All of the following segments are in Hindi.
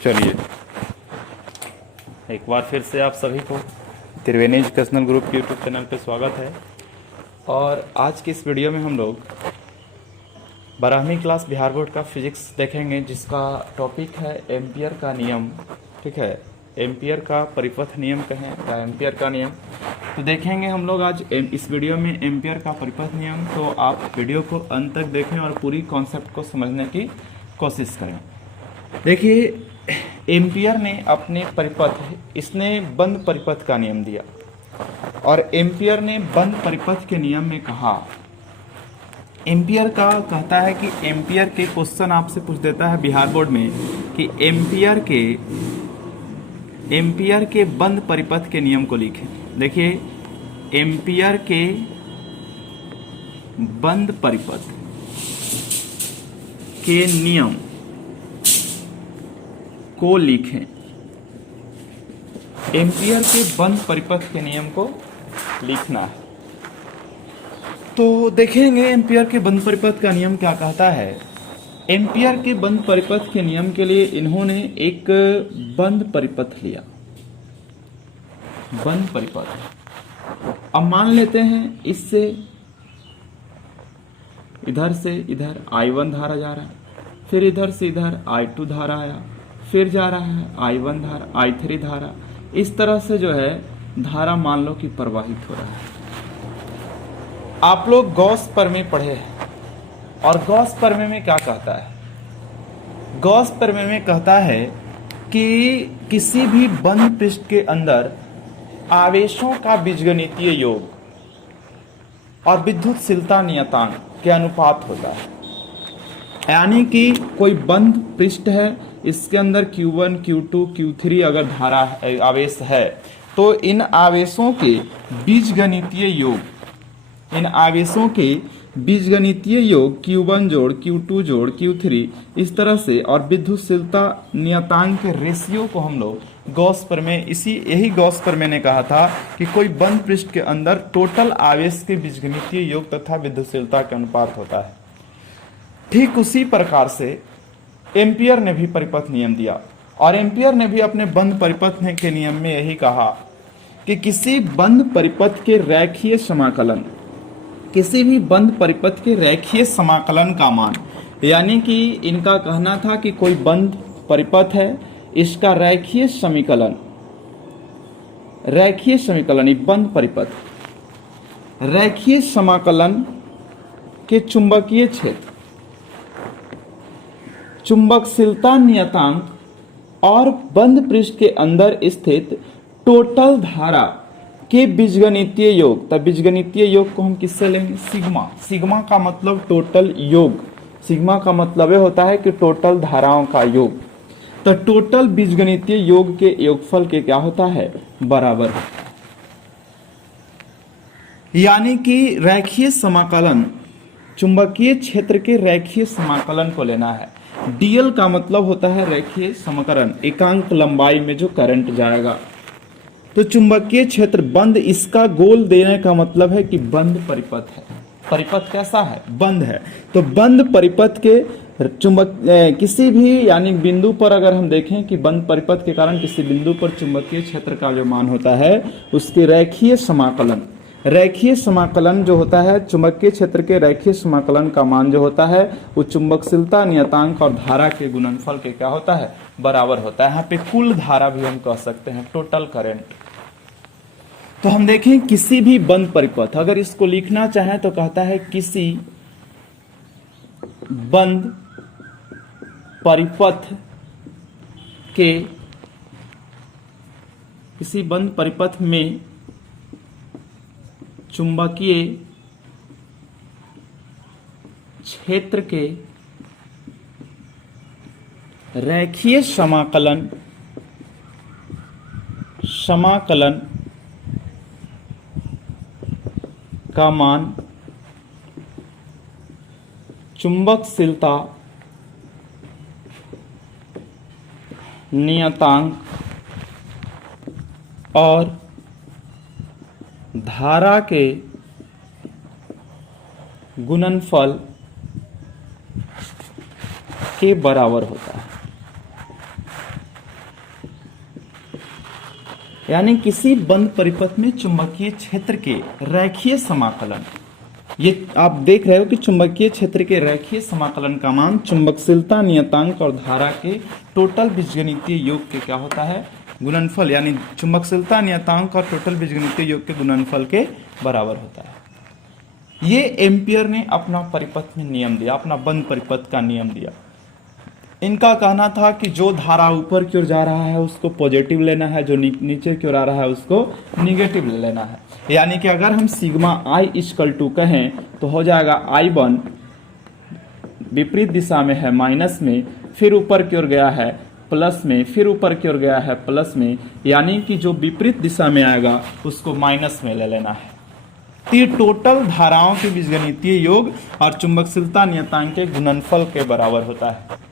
चलिए, एक बार फिर से आप सभी को त्रिवेणी एजुकेशनल ग्रुप के यूट्यूब चैनल पे स्वागत है। और आज की इस वीडियो में हम लोग 12वीं क्लास बिहार बोर्ड का फिजिक्स देखेंगे, जिसका टॉपिक है एम्पियर का नियम। ठीक है, एम्पियर का परिपथ नियम कहें या एम्पियर का नियम, तो देखेंगे हम लोग आज इस वीडियो में एम्पियर का परिपथ नियम। तो आप वीडियो को अंत तक देखें और पूरी कॉन्सेप्ट को समझने की कोशिश करें। देखिए, एम्पियर ने अपने परिपथ, इसने बंद परिपथ का नियम दिया और एम्पियर ने बंद परिपथ के नियम में कहा, एम्पियर का कहता है कि एम्पियर के क्वेश्चन आपसे पूछ देता है बिहार बोर्ड में कि एम्पियर के बंद परिपथ के नियम को लिखें। देखिए, एम्पियर के बंद परिपथ के नियम को लिखें। एम्पियर के बंद परिपथ के नियम को लिखना है। तो देखेंगे एम्पियर के बंद परिपथ का नियम क्या कहता है। एम्पियर के बंद परिपथ के नियम के लिए इन्होंने एक बंद परिपथ लिया, बंद परिपथ। अब मान लेते हैं इससे इधर से इधर I1 धारा जा रहा है, फिर इधर से इधर I2 धारा आया, फिर जा रहा है I1 धारा, I3 धारा, इस तरह से जो है धारा मान लो कि प्रवाहित हो रहा है। आप लोग गॉस प्रमेय पढ़े हैं, और गॉस प्रमेय में क्या कहता है। गॉस प्रमेय में कहता है कि किसी भी बंद पृष्ठ के अंदर आवेशों का बीजगणितीय योग और विद्युतशीलता नियतांक के अनुपात होता है। यानी कि कोई बंद पृष्ठ है, इसके अंदर Q1, Q2, Q3 अगर धारा आवेश है, तो इन आवेशों के बीजगणितीय योग, इन आवेशों के बीजगणितीय योग Q1 जोड़ Q2 जोड़ Q3 इस तरह से, और विद्युतशीलता नियतांक के रेशियो को हम लोग गॉस प्रमेय, यही गॉस प्रमेय ने कहा था कि कोई बंद पृष्ठ के अंदर टोटल आवेश के बीजगणितीय योग तथा विद्युतशीलता के अनुपात होता है। ठीक उसी प्रकार से एम्पियर ने भी परिपथ नियम दिया, और एम्पियर ने भी अपने बंद परिपथ के नियम में यही कहा कि किसी बंद परिपथ के रेखीय समाकलन, किसी भी बंद परिपथ के रेखीय समाकलन का मान, यानी कि इनका कहना था कि कोई बंद परिपथ है, इसका रेखीय समीकलन, बंद परिपथ, रेखीय समाकलन के चुंबकीय क्षेत्र, चुंबकशीलता नियतांक और बंद पृष्ठ के अंदर स्थित टोटल धारा के बीजगणितीय योग। तब बीजगणितीय योग को हम किससे लेंगे? सिग्मा। सिग्मा का मतलब टोटल योग, सिग्मा का मतलब यह होता है कि टोटल धाराओं का योग। तो टोटल बीजगणितीय योग के योगफल के क्या होता है? बराबर। यानी कि रेखीय समाकलन, चुंबकीय क्षेत्र के रेखीय समाकलन को लेना है। डीएल का मतलब होता है रेखीय समीकरण, एकांक लंबाई में जो करंट जाएगा। तो चुंबकीय क्षेत्र बंद, इसका गोल देने का मतलब है कि बंद परिपथ है। परिपथ कैसा है? बंद है। तो बंद परिपथ के किसी भी यानी बिंदु पर अगर हम देखें कि बंद परिपथ के कारण किसी बिंदु पर चुंबकीय क्षेत्र का जो मान होता है, उसके रेखीय समाकलन, रेखीय समाकलन जो होता है, चुंबकीय क्षेत्र के रेखीय समाकलन का मान जो होता है, वो चुंबकशीलता नियतांक और धारा के गुणनफल के क्या होता है? बराबर होता है। यहाँ पे कुल धारा भी हम कह सकते हैं, टोटल करंट। तो हम देखें किसी भी बंद परिपथ, अगर इसको लिखना चाहें तो कहता है किसी बंद परिपथ के, किसी बंद परिपथ में चुंबकीय क्षेत्र के रेखीय समाकलन का मान चुंबकशीलता नियतांक और धारा के गुणनफल के बराबर होता है। यानी किसी बंद परिपथ में चुंबकीय क्षेत्र के रेखीय समाकलन, ये आप देख रहे हो कि चुंबकीय क्षेत्र के रेखीय समाकलन का मान चुंबकशीलता नियतांक और धारा के टोटल बीजगणितीय योग के क्या होता है, गुणनफल, यानी चुंबकशीलता नियतांक और टोटल बीजगणितीय योग के गुणनफल के बराबर होता है। ये एम्पियर ने अपना परिपथ में नियम दिया, अपना बंद परिपथ का नियम दिया। इनका कहना था कि जो धारा ऊपर की ओर जा रहा है उसको पॉजिटिव लेना है, जो नीचे की ओर आ रहा है उसको निगेटिव ले लेना है। यानी कि अगर हम सिग्मा आई इक्वल टू कहें तो हो जाएगा I1 विपरीत दिशा में है माइनस में, फिर ऊपर की ओर गया है प्लस में, फिर ऊपर की ओर गया है प्लस में, यानी कि जो विपरीत दिशा में आएगा उसको माइनस में ले लेना है। तो ये टोटल धाराओं के बीजगणितीय योग और चुंबकशीलता नियतांक के गुणनफल के बराबर होता है।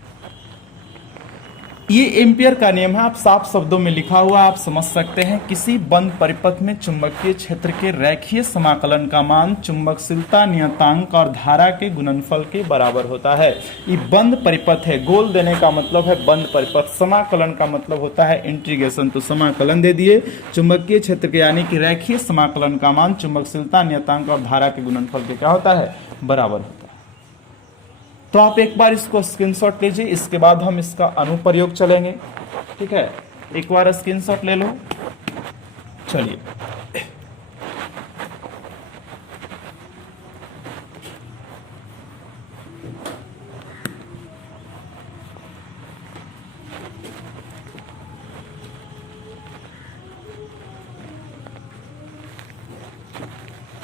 ये एम्पियर का नियम है, आप साफ शब्दों में लिखा हुआ आप समझ सकते हैं। किसी बंद परिपथ में चुंबकीय क्षेत्र के रेखीय समाकलन का मान चुंबकशीलता नियतांक और धारा के गुणनफल के बराबर होता है। ये बंद परिपथ है, गोल देने का मतलब है बंद परिपथ, समाकलन का मतलब होता है इंटीग्रेशन, तो समाकलन दे दिए। चुंबकीय क्षेत्र के यानी कि रेखीय समाकलन का मान चुंबकशीलता नियतांक और धारा के गुणनफल के क्या होता है, बराबर होता है। तो आप एक बार इसको स्क्रीनशॉट लीजिए, इसके बाद हम इसका अनुप्रयोग चलेंगे। ठीक है, एक बार स्क्रीनशॉट ले लो। चलिए,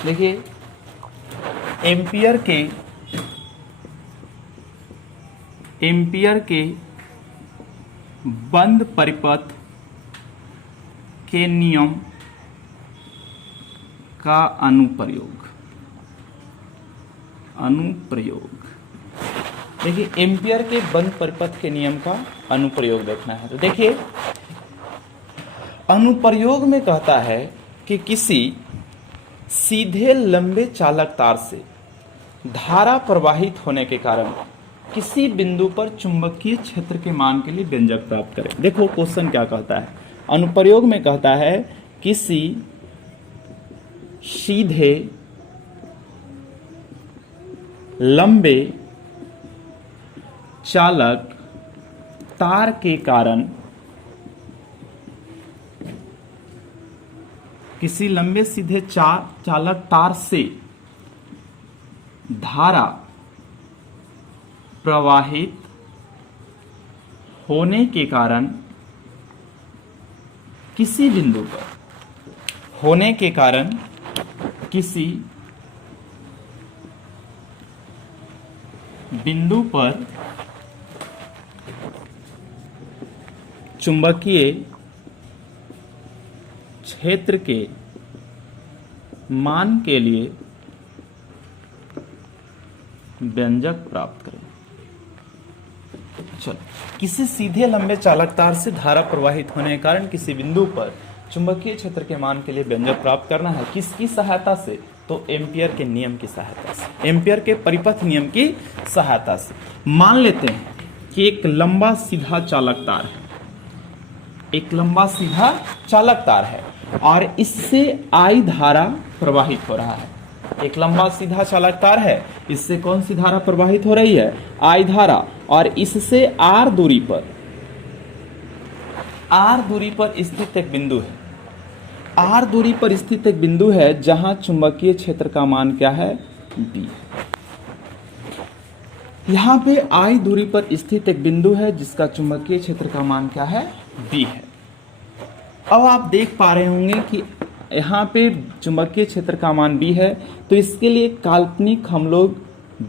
देखिए एम्पियर के बंद परिपथ के नियम का अनुप्रयोग। देखिए एम्पियर के बंद परिपथ के नियम का अनुप्रयोग देखना है। तो देखिए अनुप्रयोग में कहता है कि किसी सीधे लंबे चालक तार से धारा प्रवाहित होने के कारण किसी बिंदु पर चुंबकीय क्षेत्र के मान के लिए व्यंजक प्राप्त करें। देखो क्वेश्चन क्या कहता है, अनुप्रयोग में कहता है किसी सीधे लंबे चालक तार के कारण किसी लंबे सीधे चालक तार से धारा प्रवाहित होने के कारण किसी बिंदु पर चुंबकीय क्षेत्र के मान के लिए व्यंजक प्राप्त करें। चलो, किसी सीधे लंबे चालक तार से धारा प्रवाहित होने के कारण किसी बिंदु पर चुंबकीय क्षेत्र के मान के लिए व्यंजक प्राप्त करना है। किसकी सहायता से? तो एम्पियर के नियम की सहायता से, एम्पियर के परिपथ नियम की सहायता से। मान लेते हैं कि एक लंबा सीधा चालक तार है, एक लंबा सीधा चालक तार है और इससे I धारा प्रवाहित हो रहा है। एक लंबा सीधा चालक तार है, इससे कौन सी धारा प्रवाहित हो रही है? I धारा, और इससे R दूरी पर स्थित एक बिंदु है। R दूरी पर स्थित एक बिंदु है जहां चुंबकीय क्षेत्र का मान क्या है? B। यहां पे I दूरी पर स्थित एक बिंदु है जिसका चुंबकीय क्षेत्र का मान क्या है? B है। अब आप देख पा रहे होंगे कि यहाँ पे चुंबकीय क्षेत्र का मान B है, तो इसके लिए काल्पनिक हम लोग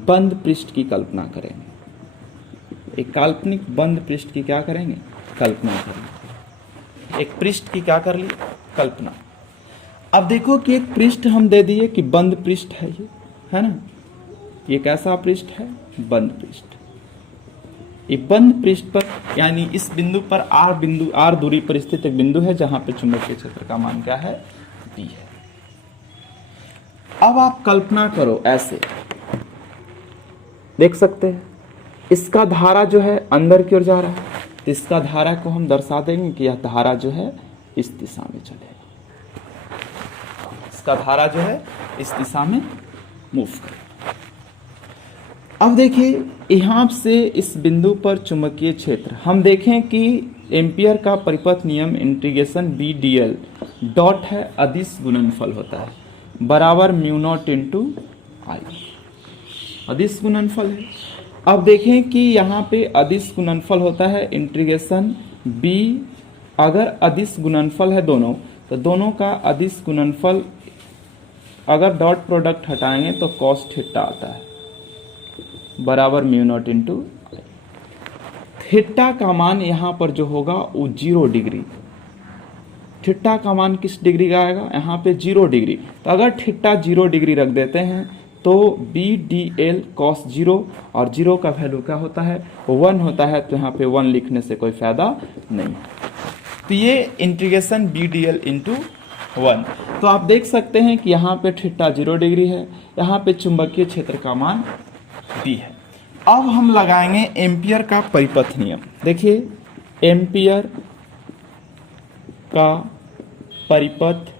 बंद पृष्ठ की कल्पना करेंगे। एक काल्पनिक बंद पृष्ठ की क्या करेंगे? कल्पना करेंगे। एक पृष्ठ की क्या कर ली? कल्पना। अब देखो कि एक पृष्ठ हम दे दिए कि बंद पृष्ठ है, ये है ना, ये कैसा पृष्ठ है? बंद पृष्ठ। ये बंद पृष्ठ पर यानी इस बिंदु पर R दूरी पर स्थित एक बिंदु है जहां पे चुंबकीय क्षेत्र का मान क्या है? B है। अब आप कल्पना करो, ऐसे देख सकते हैं इसका धारा जो है अंदर की ओर जा रहा है, तो इसका धारा को हम दर्शा देंगे कि यह धारा जो है इस दिशा में चलेगा, इसका धारा जो है इस दिशा में मूव करेगा। अब देखिए यहाँ से इस बिंदु पर चुंबकीय क्षेत्र, हम देखें कि एम्पियर का परिपथ नियम integration B D L dot है, अदिश गुणनफल होता है, बराबर म्यू नॉट इंटू आई, अदिश गुणनफल है। अब देखें कि यहाँ पे अदिश गुणनफल होता है इंटीग्रेशन बी, अगर अदिश गुणनफल है दोनों, तो दोनों का अदिश गुणनफल अगर डॉट प्रोडक्ट हटाएंगे तो कॉस थीटा आता है, बराबर mu not into I. Theta का मान यहाँ पर जो होगा वो 0 डिग्री, थीटा का मान किस डिग्री का आएगा, यहाँ पे 0 डिग्री। तो अगर थीटा 0 डिग्री रख देते हैं तो बी डी एल कॉस 0, और 0 का वैल्यू क्या होता है, 1 होता है, तो यहाँ पे 1 लिखने से कोई फायदा नहीं। तो ये integration B D L into 1। तो आप देख सकते हैं कि यहाँ पे थीटा 0 डिग्री है, यहाँ पे चुंबकीय क्षेत्र का मान डी है। अब हम लगाएंगे एम्पियर का परिपथ नियम। देखिए एम्पियर का परिपथ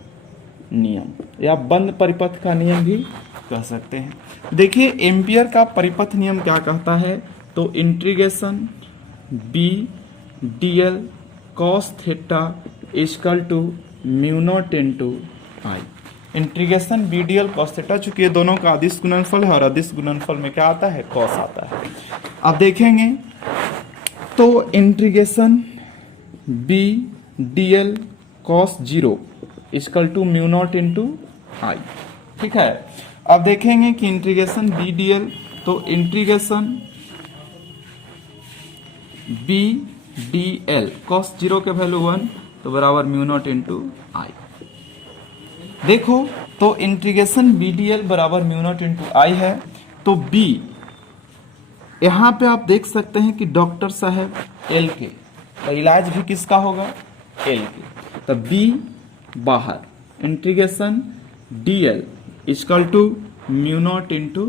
नियम या बंद परिपथ का नियम भी कह सकते हैं। देखिए एम्पियर का परिपथ नियम क्या कहता है, तो integration B D L cos theta equal to mu not into I. Integration B D L cos theta, चूंकि ये दोनों का अदिश गुणनफल है और अदिश गुणनफल में क्या आता है, कॉस आता है। अब देखेंगे तो integration B D L cos 0 equal to mu not into I, ठीक है। अब देखेंगे कि इंटीग्रेशन बी डी एल, तो integration B D L cos 0 के वैल्यू 1, तो बराबर म्यू नॉट इंटू आई। देखो तो इंटीग्रेशन बी डी एल बराबर म्यू नॉट इंटू आई है, तो बी यहां पे आप देख सकते हैं कि डॉक्टर साहब एल के, तो इलाज भी किसका होगा, एल के, तो बी बाहर, integration D L equal to mu not into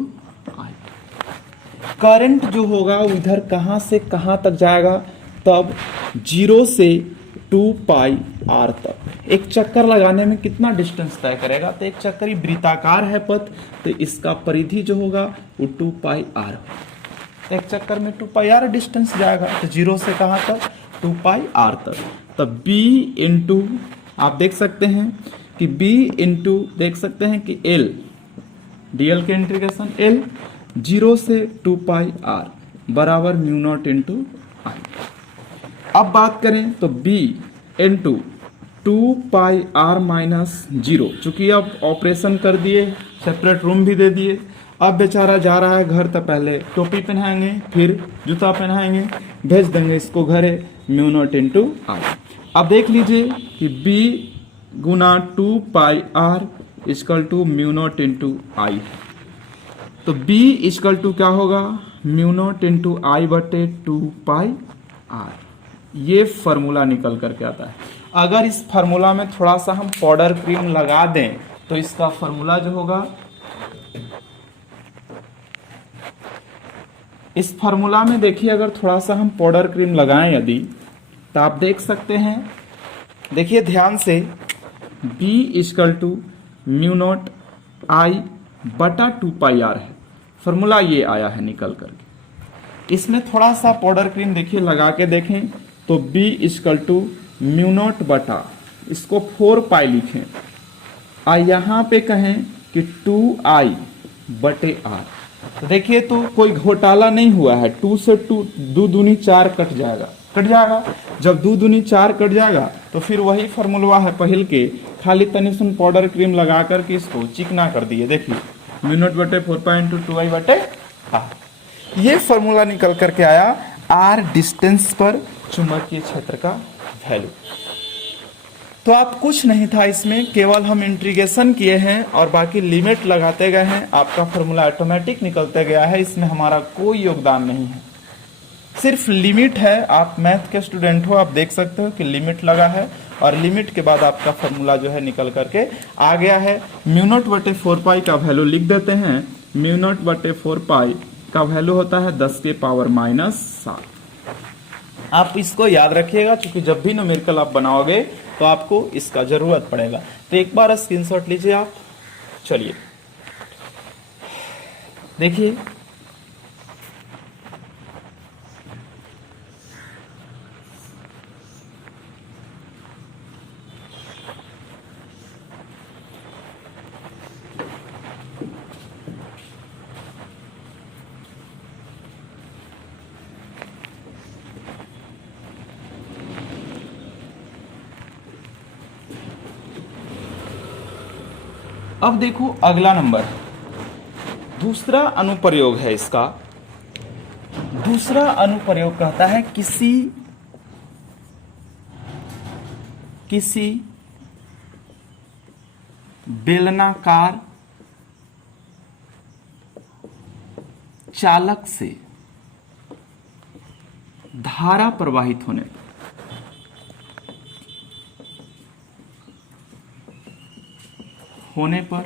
I. Current जो होगा वो इधर कहां से कहां तक जाएगा, तब 0 से 2 पाई आर तक। एक चक्कर लगाने में कितना डिस्टेंस तय करेगा, तो एक चक्कर ही वृत्ताकार है पथ, तो इसका परिधि जो होगा वो 2 पाई आर, एक चक्कर में 2 पाई आर डिस्टेंस जाएगा, तो 0 से कहां तक, 2 पाई आर तक। तब b इंटू आप देख सकते हैं कि b इंटू देख सकते हैं कि l dl के इंटीग्रेशन l 0 से 2 पाई r बराबर म्यू नॉट इंटू आई। अब बात करें तो b into 2 pi r minus 0, चूंकि अब ऑपरेशन कर दिए, सेपरेट रूम भी दे दिए, अब बेचारा जा रहा है घर, तो पहले टोपी पहनाएंगे, फिर जूता पहनाएंगे, भेज देंगे इसको घरे, म्यू नॉट इंटू आई। अब देख लीजिए कि b गुना 2 pi r equal to mu not into I, तो b इक्वल टू क्या होगा, म्यू नॉट इंटू आई बटे 2 पाई r। ये फॉर्मूला निकल करके आता है। अगर इस फार्मूला में थोड़ा सा हम पाउडर क्रीम लगा दें तो इसका फार्मूला जो होगा, इस फार्मूला में देखिए अगर थोड़ा सा हम पाउडर क्रीम लगाएं यदि, तो आप देख सकते हैं, देखिए ध्यान से, b equal to mu not I बटा 2 पाई आर है, फार्मूला ये आया है निकल करके। इसमें थोड़ा सा पाउडर क्रीम देखिए लगा के देखें, तो b equal to mu naught बटा, इसको 4 पाई लिखें, और यहाँ पे कहें कि 2i बटे r, तो देखिए तो कोई घोटाला नहीं हुआ है, 2 से 2 दूनी 4 कट जाएगा, कट जाएगा। जब 2 दूनी 4 कट जाएगा तो फिर वही फार्मूला है पहिल के, खाली तनी सुन पाउडर क्रीम लगा करके इसको चिकना कर दिए। देखिए म्यू नॉट बटे 4 पाई इंटू 2i बटे r, ये फार्मूला निकल करके आया r डिस्टेंस पर चुंबकीय क्षेत्र का वैल्यू। तो आप कुछ नहीं था इसमें, केवल हम इंटीग्रेशन किए हैं और बाकी लिमिट लगाते गए हैं, आपका फार्मूला ऑटोमेटिक निकलते गया है, इसमें हमारा कोई योगदान नहीं है, सिर्फ लिमिट है। आप मैथ के स्टूडेंट हो, आप देख सकते हो कि लिमिट लगा है और लिमिट के बाद आपका फार्मूला जो है निकल करके आ गया है। म्यू नॉट बटे 4 पाई का वैल्यू लिख देते हैं, म्यू नॉट बटे 4 पाई का वैल्यू होता है 10 के पावर माइनस 7। आप इसको याद रखिएगा, क्योंकि जब भी न्यूमेरिकल आप बनाओगे तो आपको इसका जरूरत पड़ेगा। तो एक बार स्क्रीनशॉट लीजिए आप। चलिए देखिए, अब देखो अगला नंबर, दूसरा अनुप्रयोग है इसका। दूसरा अनुप्रयोग कहता है किसी बेलनाकार चालक से धारा प्रवाहित होने पर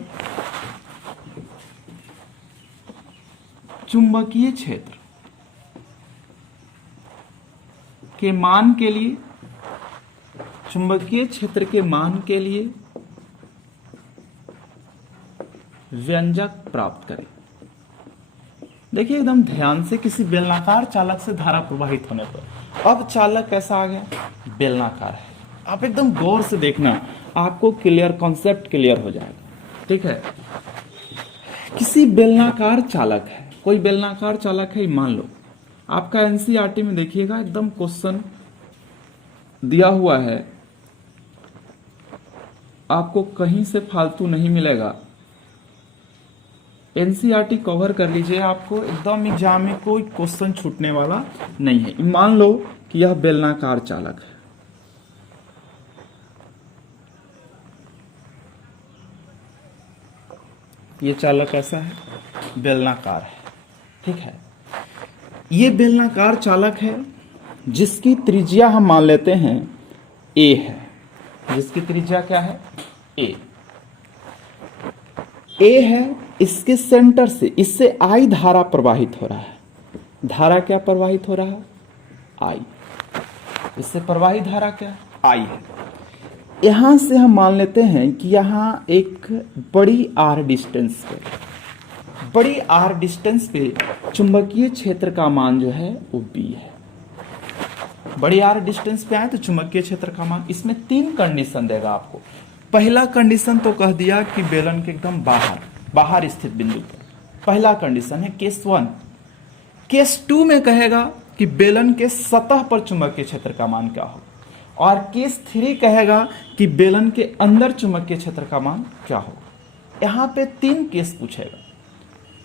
चुंबकीय क्षेत्र के मान के लिए, चुंबकीय क्षेत्र के मान के लिए व्यंजक प्राप्त करें। देखिए एकदम ध्यान से, किसी बेलनाकार चालक से धारा प्रवाहित होने पर। अब चालक कैसा आ गया? बेलनाकार है। आप एकदम गौर से देखना, आपको क्लियर, कॉन्सेप्ट क्लियर हो जाएगा। ठीक है, किसी बेलनाकार चालक है, कोई बेलनाकार चालक है, मान लो आपका एनसीईआरटी में देखिएगा एकदम क्वेश्चन दिया हुआ है, आपको कहीं से फालतू नहीं मिलेगा। एनसीईआरटी कवर कर लीजिए, आपको एकदम एग्जाम में कोई क्वेश्चन छूटने वाला नहीं है। मान लो कि यह बेलनाकार चालक है, ये चालक ऐसा है, बेलनाकार है। ठीक है, ये बेलनाकार चालक है जिसकी त्रिज्या हम मान लेते हैं ए है। जिसकी त्रिज्या क्या है? ए। ए है, इसके सेंटर से, इससे आई धारा प्रवाहित हो रहा है। धारा क्या प्रवाहित हो रहा है? आई। इससे प्रवाहित धारा क्या? आई है। यहां से हम मान लेते हैं कि यहां एक बड़ी आर डिस्टेंस पे, बड़ी आर डिस्टेंस पे चुंबकीय क्षेत्र का मान जो है वो बी है। बड़ी आर डिस्टेंस पे आए तो चुंबकीय क्षेत्र का मान, इसमें 3 कंडीशन देगा आपको। पहला कंडीशन तो कह दिया कि बेलन के एकदम बाहर स्थित बिंदु पर, पहला कंडीशन है केस 1। केस 2 में कहेगा कि बेलन के सतह पर चुंबकीय क्षेत्र का मान क्या हो, और केस 3 कहेगा कि बेलन के अंदर चुंबकीय क्षेत्र का मान क्या हो। यहां पे 3 केस पूछेगा,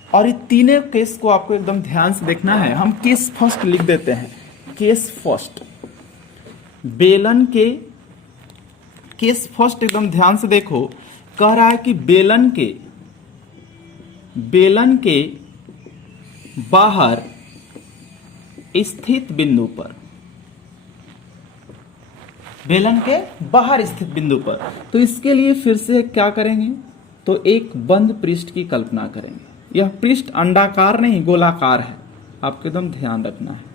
और ये तीनों केस को आपको एकदम ध्यान से देखना है। हम केस फर्स्ट लिख देते हैं। केस फर्स्ट, बेलन के केस फर्स्ट एकदम ध्यान से देखो, कह रहा है कि बेलन के बाहर स्थित बिंदु पर, बेलन के बाहर स्थित बिंदु पर, तो इसके लिए फिर से क्या करेंगे? तो एक बंद पृष्ठ की कल्पना करेंगे। यह पृष्ठ अंडाकार नहीं गोलाकार है, आपको एकदम ध्यान रखना है।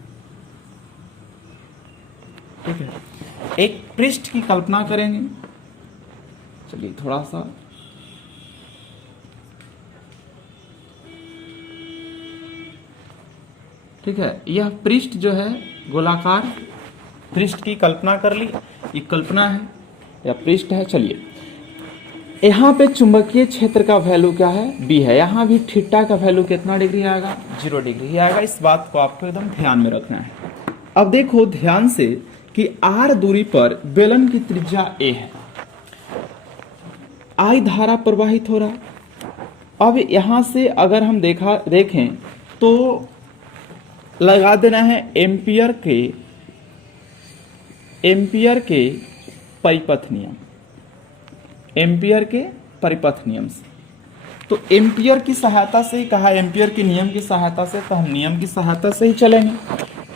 ठीक है, एक पृष्ठ की कल्पना करेंगे। चलिए थोड़ा सा, ठीक है, यह पृष्ठ जो है गोलाकार पृष्ठ की कल्पना कर ली। ये कल्पना है या पृष्ठ है। चलिए यहां पे चुंबकीय क्षेत्र का वैल्यू क्या है? बी है। यहां भी थीटा का वैल्यू कितना डिग्री आएगा? 0 डिग्री ही आएगा। इस बात को आपको एकदम ध्यान में रखना है। अब देखो ध्यान से कि आर दूरी पर बेलन की त्रिज्या ए है, आई धारा प्रवाहित हो रहा। अब यहां से अगर हम देखें तो लगा देना है एम्पियर के परिपथ नियम, एम्पियर के परिपथ नियम से। तो एम्पियर की सहायता से ही कहा, एम्पियर के नियम की सहायता से, तो हम नियम की सहायता से ही चलेंगे।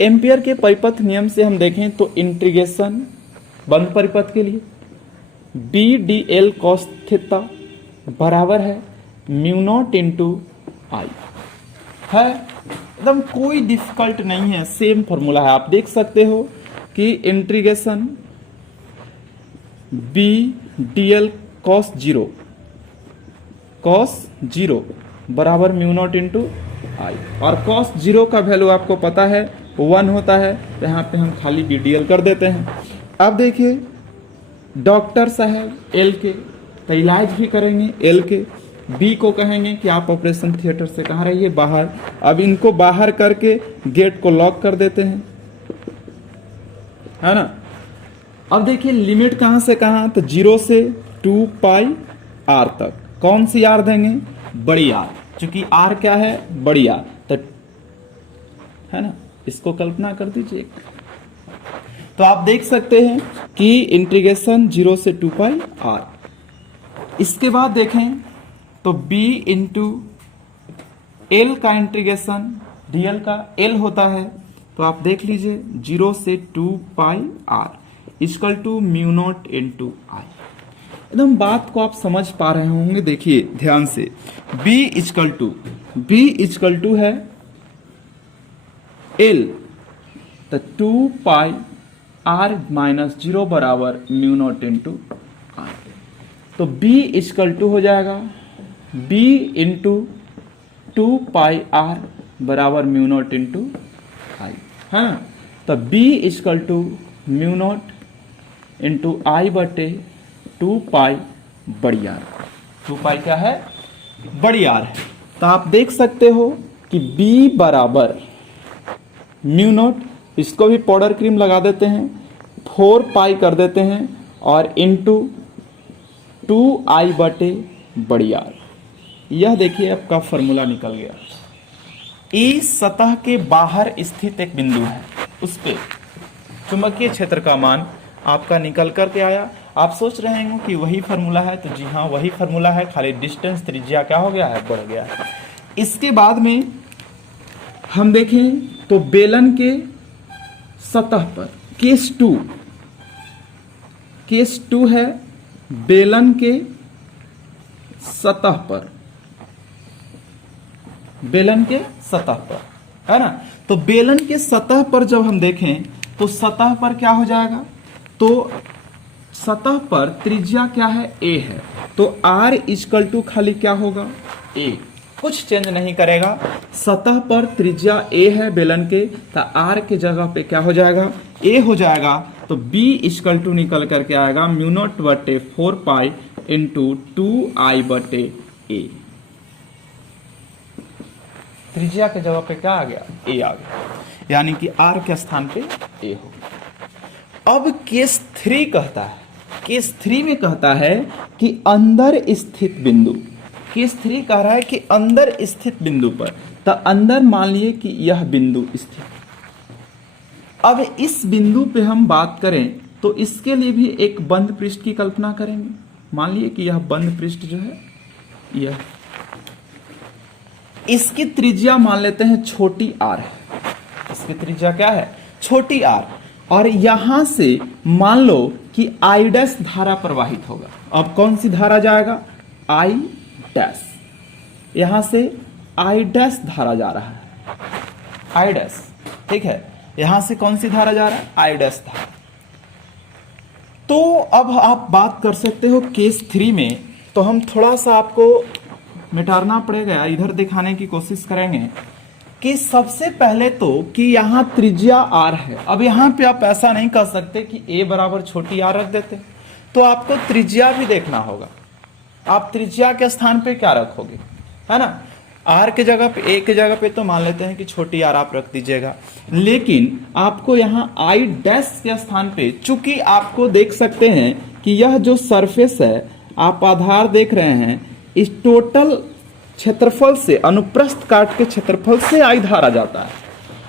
एम्पियर के परिपथ नियम से हम देखें तो इंटीग्रेशन बंद परिपथ के लिए B D L cos theta बराबर है म्यू नॉट इंटू आई है। एकदम कोई डिफिकल्ट नहीं है, सेम फॉर्मूला है। आप देख सकते हो कि integration B D L cos zero बराबर म्यू नॉट इंटू आई, और कॉस जीरो का वैल्यू आपको पता है 1 होता है, तो यहाँ पे हम खाली बी डी एल कर देते हैं। अब देखिए डॉक्टर साहब एल के, तो इलाज भी करेंगे एल के, बी को कहेंगे कि आप ऑपरेशन थिएटर से कहाँ रहिए, बाहर। अब इनको बाहर करके गेट को लॉक कर देते हैं, है ना। अब देखिए लिमिट कहाँ से कहाँ, तो 0 से 2 पाई आर तक। कौन सी आर देंगे, बड़ी आर, क्योंकि आर क्या है, बड़ी आर, तो है ना, इसको कल्पना कर दीजिए। तो आप देख सकते हैं कि इंटीग्रेशन 0 से 2 पाई आर। इसके बाद देखें तो b इंटू एल का इंटीग्रेशन डीएल का एल होता है, तो आप देख लीजिए 0 से 2 pi R equal to mu not into I. एकदम बात को आप समझ पा रहे होंगे, देखिए ध्यान से। b इक्वल टू है एल, तो 2 पाई आर माइनस 0 बराबर म्यू नॉट इंटू आर। तो b इक्वल टू हो जाएगा b इंटू 2 पाई आर बराबर म्यू नॉट इंटू आई, है ना। तो b equal to mu not into I बटे 2 पाई बड़ी आर। 2 पाई क्या है, बड़ी आर है। तो आप देख सकते हो कि b बराबर म्यू नॉट, इसको भी पाउडर क्रीम लगा देते हैं, 4 पाई कर देते हैं और इंटू 2i बटे बड़ी आर। यह देखिए आपका फॉर्मूला निकल गया। ई सतह के बाहर स्थित एक बिंदु है, उस पे चुंबकीय क्षेत्र का मान आपका निकल करके आया। आप सोच रहे होंगे कि वही फार्मूला है, तो जी हाँ वही फार्मूला है, खाली डिस्टेंस त्रिज्या क्या हो गया है, बढ़ गया है। इसके बाद में हम देखें तो बेलन के सतह पर केस 2 है, बेलन के सतह पर, बेलन के सतह पर, है ना। तो बेलन के सतह पर जब हम देखें तो सतह पर क्या हो जाएगा, तो सतह पर त्रिज्या क्या है, a है, तो r इक्वल टू खाली क्या होगा, a, कुछ चेंज नहीं करेगा। सतह पर त्रिज्या a है बेलन के, तो r के जगह पे क्या हो जाएगा, a हो जाएगा। तो b इक्वल टू निकल करके आएगा म्यू नॉट बटे 4 पाई इंटू 2i बटे a। त्रिज्या के जगह पे क्या आ गया, a आ गया, यानी कि r के स्थान पे a हो गया। अब केस 3 कहता है, केस 3 में कहता है कि अंदर स्थित बिंदु, केस 3 कह रहा है कि अंदर स्थित बिंदु पर, तो अंदर मान लिए कि यह बिंदु स्थित। अब इस बिंदु पे हम बात करें तो इसके लिए भी एक बंद पृष्ठ की कल्पना करेंगे। मान लिए कि यह बंद पृष्ठ जो है, यह इसकी त्रिज्या मान लेते हैं छोटी r है, इसकी त्रिज्या क्या है, छोटी r, और यहां से मान लो कि I डैश धारा प्रवाहित होगा। अब कौन सी धारा जाएगा, I डैश, यहां से I डैश धारा जा रहा है, I डैश, ठीक है, यहां से कौन सी धारा जा रहा है, I डैश धारा। तो अब आप बात कर सकते हो केस 3 में, तो हम थोड़ा सा आपको मिटाना पड़ेगा, इधर दिखाने की कोशिश करेंगे कि सबसे पहले तो कि यहाँ त्रिज्या r है। अब यहाँ पे आप ऐसा नहीं कर सकते कि a बराबर छोटी r रख देते, तो आपको त्रिज्या भी देखना होगा। आप त्रिज्या के स्थान पे क्या रखोगे, है ना, r के जगह पे, a के जगह पे तो मान लेते हैं कि छोटी r आप रख दीजिएगा, लेकिन आपको यहाँ I डैश के स्थान पे, चूंकि आपको देख सकते हैं कि यह जो सरफेस है, आप आधार देख रहे हैं, इस टोटल क्षेत्रफल से, अनुप्रस्थ काट के क्षेत्रफल से I धारा जाता है,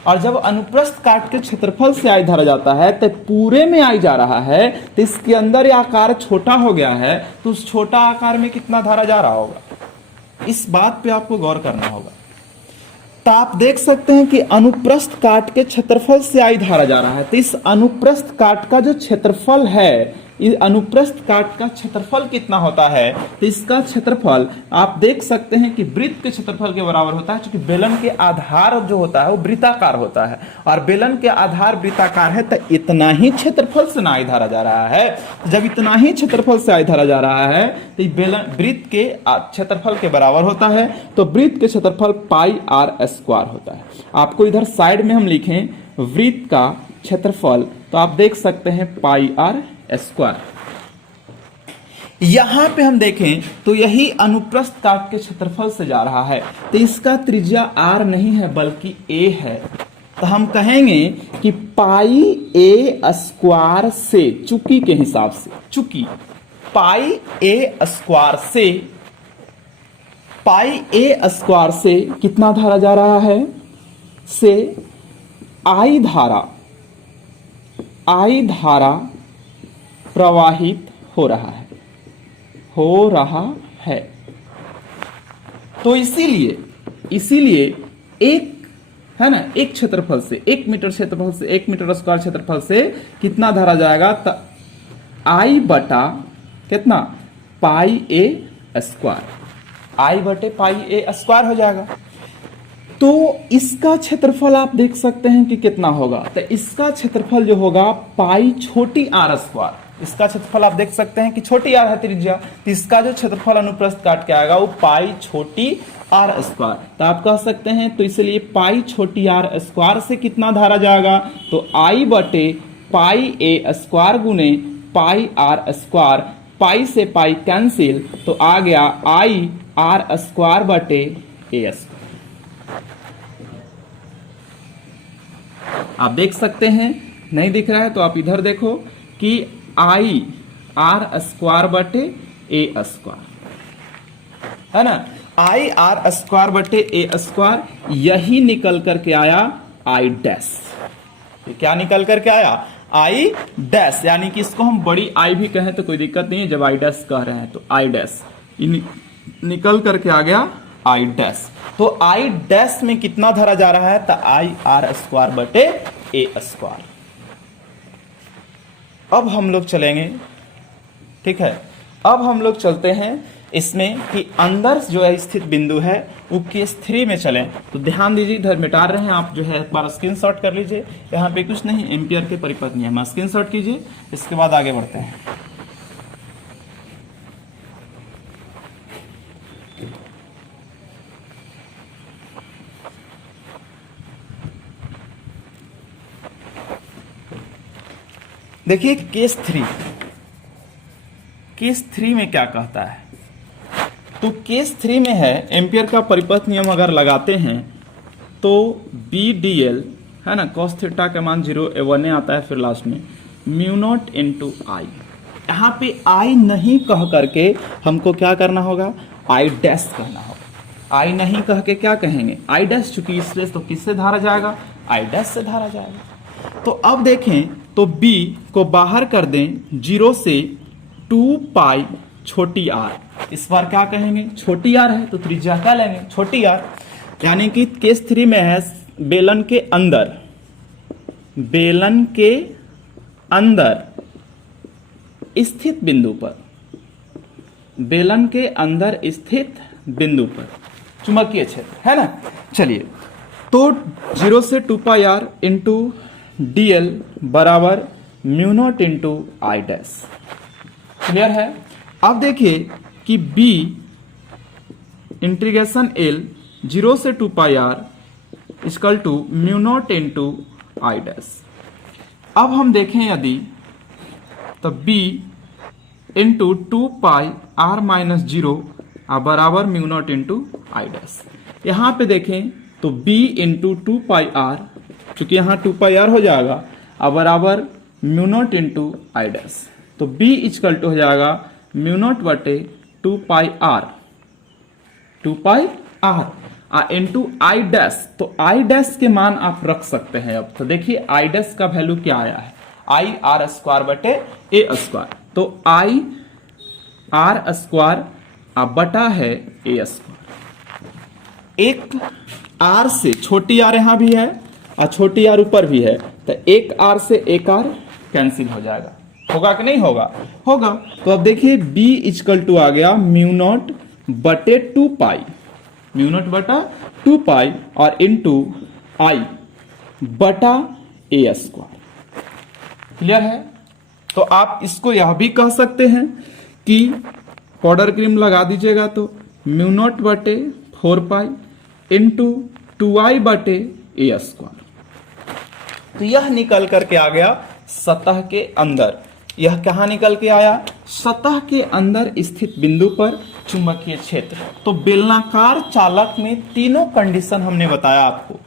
और जब अनुप्रस्थ काट के क्षेत्रफल से I धारा जाता है तो पूरे में I जा रहा है, तो इसके अंदर यह आकार छोटा हो गया है, तो उस छोटा आकार में कितना धारा जा रहा होगा, इस बात पे आपको गौर करना होगा। तो आप देख सकते हैं कि अनुप्रस्थ काट के क्षेत्रफल से I धारा जा रहा है, तो इस अनुप्रस्थ काट का जो क्षेत्रफल है इस अनुप्रस्थ काट का क्षेत्रफल कितना होता है, तो इसका क्षेत्रफल आप देख सकते हैं कि वृत्त के क्षेत्रफल के बराबर होता है, क्योंकि बेलन के आधार जो होता है वो वृत्ताकार होता है, और बेलन के आधार वृत्ताकार है तो इतना ही क्षेत्रफल से आई धारा जा रहा है। जब इतना ही क्षेत्रफल से आई धारा जा रहा है तो बेलन वृत्त के क्षेत्रफल के बराबर होता है, तो वृत्त के क्षेत्रफल पाई आर स्क्वायर होता है। आपको इधर साइड में हम लिखें वृत्त का क्षेत्रफल, तो आप देख सकते हैं पाई आर स्क्वायर। यहां पे हम देखें तो यही अनुप्रस्थ काट के क्षेत्रफल से जा रहा है, तो इसका त्रिज्या आर नहीं है बल्कि ए है, तो हम कहेंगे कि पाई ए स्क्वायर से, चुकी के हिसाब से, चुकी पाई ए स्क्वायर से, पाई ए स्क्वायर से कितना धारा जा रहा है, से आई धारा प्रवाहित हो रहा है। तो इसीलिए एक है ना, एक क्षेत्रफल से, 1 मीटर क्षेत्रफल से, 1 मीटर स्क्वायर क्षेत्रफल से कितना धारा जाएगा, तो आई बटा कितना, पाई ए स्क्वायर, आई बटे पाई ए स्क्वायर हो जाएगा। तो इसका क्षेत्रफल आप देख सकते हैं कि कितना होगा, तो इसका क्षेत्रफल जो होगा पाई छोटी आर स्क्वायर, इसका क्षेत्रफल आप देख सकते हैं कि छोटी आर है त्रिज्या, तो इसका जो क्षेत्रफल अनुप्रस्थ काट के आएगा वो पाई छोटी आर स्क्वायर, तो आप कह सकते हैं, तो इसलिए पाई छोटी आर स्क्वायर से कितना धारा जाएगा, तो आई बटे पाई ए स्क्वायर गुने पाई आर स्क्वायर, पाई से पाई कैंसिल, तो आ गया आई आर स्क्वायर बटे ए स्क्वायर। आप देख सकते हैं, नहीं दिख रहा है तो आप इधर देखो कि आई आर स्क्वायर बटे ए स्क्वायर, है ना, आई आर स्क्वायर बटे ए स्क्वायर, यही निकल करके आया आई डैश। क्या निकल करके आया, आई डैश, यानी कि इसको हम बड़ी आई भी कहें तो कोई दिक्कत नहीं है, जब आई डैश कह रहे हैं तो आई डैश निकल करके आ गया आई डैश। तो आई डैश में कितना धारा जा रहा है, तो आई आर स्क्वायर बटे ए स्क्वायर। अब हम लोग चलेंगे, ठीक है, अब हम लोग चलते हैं इसमें कि अंदर जो है स्थित बिंदु है वो केस 3 में चलें। तो ध्यान दीजिए, इधर मिटा रहे हैं आप, जो है एक बार स्क्रीनशॉट कर लीजिए, यहाँ पे कुछ नहीं, एम्पियर के परिपथ नियम स्क्रीनशॉट कीजिए, इसके बाद आगे बढ़ते हैं। देखिए केस 3 में क्या कहता है, तो केस 3 में है एम्पियर का परिपथ नियम अगर लगाते हैं तो बी डी एल है ना, cos थीटा का मान 0 आता है, फिर लास्ट में म्यू नॉट इंटू आई। यहाँ पे आई नहीं कह करके हमको क्या करना होगा, आई डैश कहना होगा। आई नहीं कह के क्या कहेंगे, आई डैश, चूंकि इससे तो किससे धारा जाएगा, आई डैश से धारा जाएगा। तो अब देखें तो b को बाहर कर दें, 0 से 2 पाई छोटी r, इस बार क्या कहेंगे, छोटी r है तो त्रिज्या क्या लेंगे, छोटी r, यानी कि केस 3 में है बेलन के अंदर स्थित बिंदु पर, बेलन के अंदर स्थित बिंदु पर चुंबकीय क्षेत्र है ना। चलिए, तो 0 से 2 pi r into D L बराबर mu not into I dash, clear है। अब देखिए कि b इंटीग्रेशन l 0 से 2 pi r equal to mu not into I dash. अब हम देखें यदि, तो b into 2 pi r minus 0 बराबर mu not into I dash. यहाँ पे देखें तो b इंटू 2 पाई r, चूंकि यहाँ 2 पाई r हो जाएगा, अब बराबर mu not into I dash, तो b इक्वल टू हो जाएगा म्यू नॉट बटे 2 pi r into I dash. तो आई डैश के मान आप रख सकते हैं। अब तो देखिए आई डैश का वैल्यू क्या आया है, आई आर स्क्वायर बटे ए स्क्वायर, तो आई आर स्क्वायर बटा है ए स्क्वायर। एक आर से, छोटी आर यहां भी है और छोटी आर ऊपर भी है, तो एक आर से एक आर कैंसिल हो जाएगा, होगा कि नहीं होगा? होगा। तो अब देखिए b इक्वल टू आ गया म्यू नॉट बटे 2 पाई, म्यू नॉट बटा 2 पाई और इंटू आई बटा ए स्क्वायर। क्लियर है? तो आप इसको यह भी कह सकते हैं कि पाउडर क्रीम लगा दीजिएगा तो म्यू नॉट बटे 4 पाई इंटू 2i बटे ए स्क्वायर। तो यह निकल करके आ गया सतह के अंदर। यह कहां निकल के आया? सतह के अंदर स्थित बिंदु पर चुंबकीय क्षेत्र। तो बेलनाकार चालक में तीनों कंडीशन हमने बताया आपको।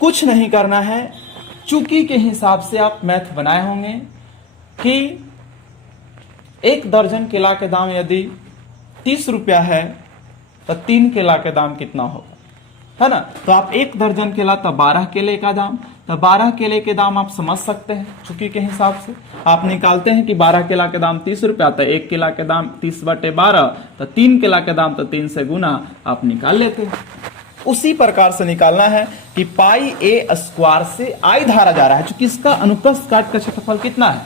कुछ नहीं करना है, चूंकि के हिसाब से आप मैथ बनाए होंगे कि 1 दर्जन केला के दाम यदि 30 रुपया है तो 3 केला के दाम कितना होगा, है ना? तो आप 1 दर्जन केला तो 12 केले का दाम, तो 12 केले के दाम आप समझ सकते हैं। चूंकि के हिसाब से आप निकालते हैं कि 12 केला के दाम 30 रुपया, तो 1 केला के दाम 30 बटे 12, तो 3 केला के दाम तो 3 से गुना आप निकाल लेते हैं। उसी प्रकार से निकालना है कि पाई ए स्क्वायर से आई धारा जा रहा है, चूंकि इसका अनुप्रस्थ काट का क्षेत्रफल कितना है,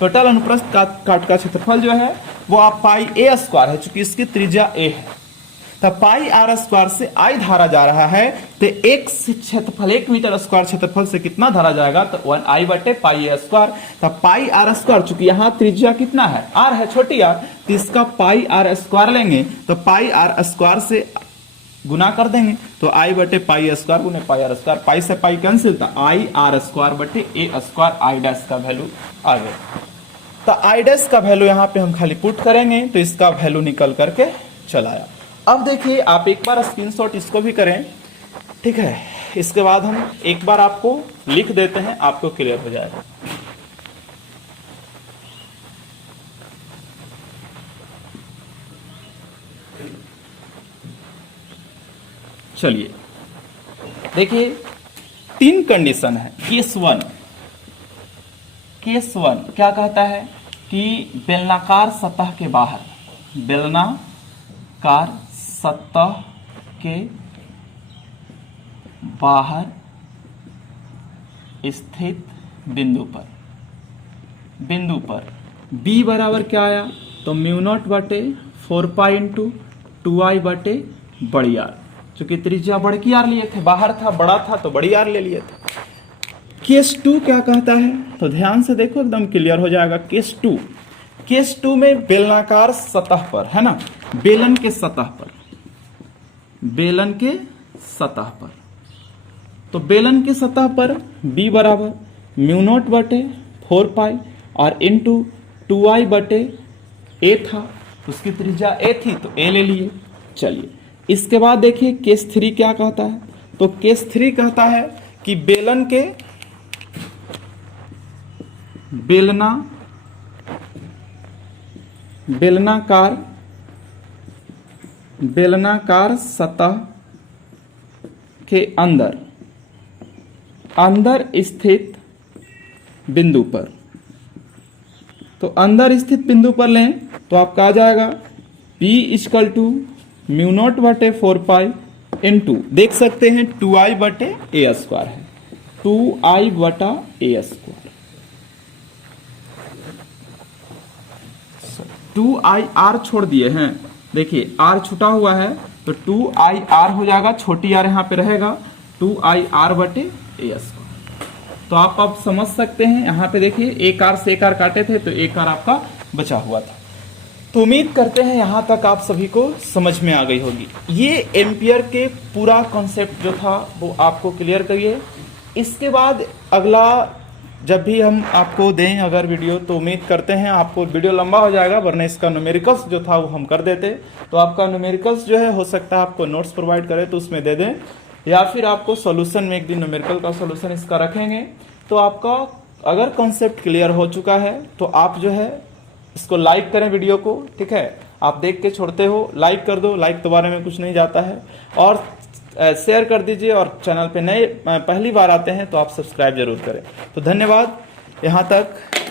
टोटल अनुप्रस्थ काट का क्षेत्रफल जो है वो आप पाई ए स्क्वायर है, चूंकि इसकी त्रिज्या ए है। तो पाई आर स्क्वायर से आई धारा जा रहा है, तो एक क्षेत्रफल 1 मीटर स्क्वायर क्षेत्रफल से कितना धारा जाएगा, तो 1 i बटे पाई ए स्क्वायर। तो पाई आर स्क्वायर, चूंकि यहाँ त्रिज्या कितना है, आर है, छोटी आर, तो इसका पाई आर स्क्वायर लेंगे तो पाई आर स्क्वायर से गुना कर देंगे, तो आई बटे पाई स्क्वायर गुने पाई आर स्क्वायर, पाई से पाई कैंसिल, तो आई आर स्क्वायर बटे ए स्क्वायर, आई डैश का वैल्यू आ गया। तो आई डैश का वैल्यू यहाँ पे हम खाली पुट करेंगे तो इसका वैल्यू निकल करके चला आया। अब देखिए आप एक बार स्क्रीनशॉट इसको भी करें, ठीक है? इसके बाद हम एक बार आपको लिख देते हैं, आपको क्लियर हो जाएगा। चलिए देखिए 3 कंडीशन है। केस 1 क्या कहता है कि बेलनाकार सतह के बाहर, बेलनाकार सतह के बाहर स्थित बिंदु पर b बराबर क्या आया, तो म्यू नॉट बटे 4 पाई इंटू 2i बटे बड़ी आर, चूंकि त्रिज्या बड़की आर लिए थे, बाहर था, बड़ा था तो बड़ी आर ले लिए थे। केस 2 क्या कहता है, तो ध्यान से देखो एकदम क्लियर हो जाएगा। केस 2 में बेलनाकार सतह पर, है ना, बेलन के सतह पर, तो बेलन के सतह पर b बराबर म्यू नॉट बटे 4 पाई और इंटू 2i बटे a था, उसकी त्रिज्या a थी तो a ले लिए। चलिए इसके बाद देखिए केस 3 क्या कहता है, तो केस 3 कहता है कि बेलनाकार सतह के अंदर स्थित बिंदु पर, तो अंदर स्थित बिंदु पर लें तो आपका आ जाएगा p equal to mu naught बटे 4 पाई इंटू, देख सकते हैं 2i बटे ए स्क्वायर है, 2i बटा ए स्क्वायर, 2i r छोड़ दिए हैं, देखिए r छुटा हुआ है तो 2i r हो जाएगा, छोटी r यहाँ पे रहेगा, 2i r बटे ए स्क्वायर। तो आप अब समझ सकते हैं, यहाँ पे देखिए एक r से एक r काटे थे तो एक r आपका बचा हुआ था। तो उम्मीद करते हैं यहाँ तक आप सभी को समझ में आ गई होगी। ये एम्पियर के पूरा कॉन्सेप्ट जो था वो आपको क्लियर करिए। इसके बाद अगला जब भी हम आपको दें अगर वीडियो, तो उम्मीद करते हैं आपको वीडियो लंबा हो जाएगा, वरना इसका न्यूमेरिकल्स जो था वो हम कर देते। तो आपका न्यूमेरिकल्स जो है हो सकता है आपको नोट्स प्रोवाइड करें तो उसमें दे दें, या फिर आपको सॉल्यूशन में एक दिन न्यूमेरिकल का सॉल्यूशन इसका रखेंगे। तो आपका अगर कॉन्सेप्ट क्लियर हो चुका है तो आप जो है इसको लाइक करें वीडियो को, ठीक है? आप देख के छोड़ते हो, लाइक कर दो, लाइक दोबारा में कुछ नहीं जाता है, और शेयर कर दीजिए, और चैनल पे नए पहली बार आते हैं तो आप सब्सक्राइब जरूर करें। तो धन्यवाद यहाँ तक।